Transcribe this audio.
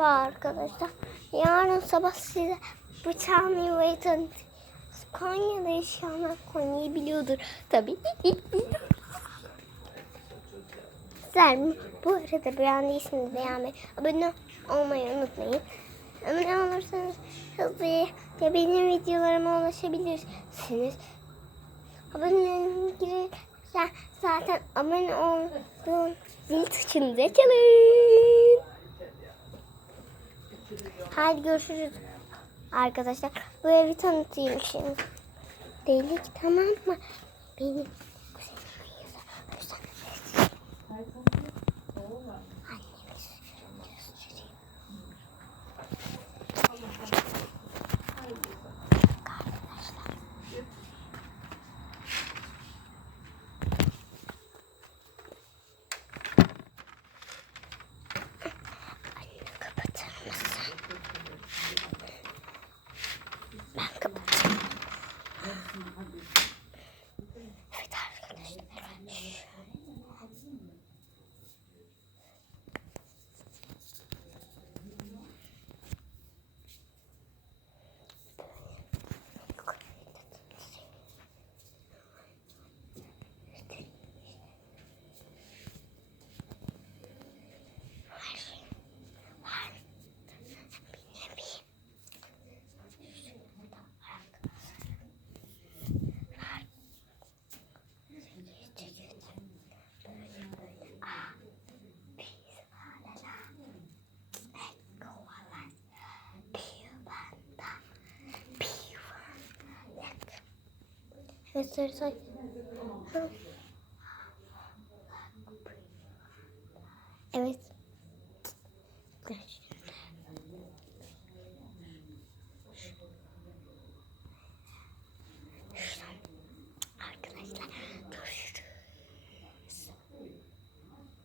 Merhaba arkadaşlar. Yarın sabah size bıçağın yuvayı tanıtacağım. Konya'da yaşayanlar Konya'yı biliyordur. Tabii. Sizler mi? Bu arada beğendiyseniz beğenmeyi, abone olmayı unutmayın. Abone olursanız hızlıca benim videolarıma ulaşabilirsiniz. Abone girirsen zaten abone olduğun zil tuşunu da çalın. Hadi görüşürüz arkadaşlar. Bu evi tanıtayım şimdi. Delik tamam mı? Benim Evet Sesleri say. Evet.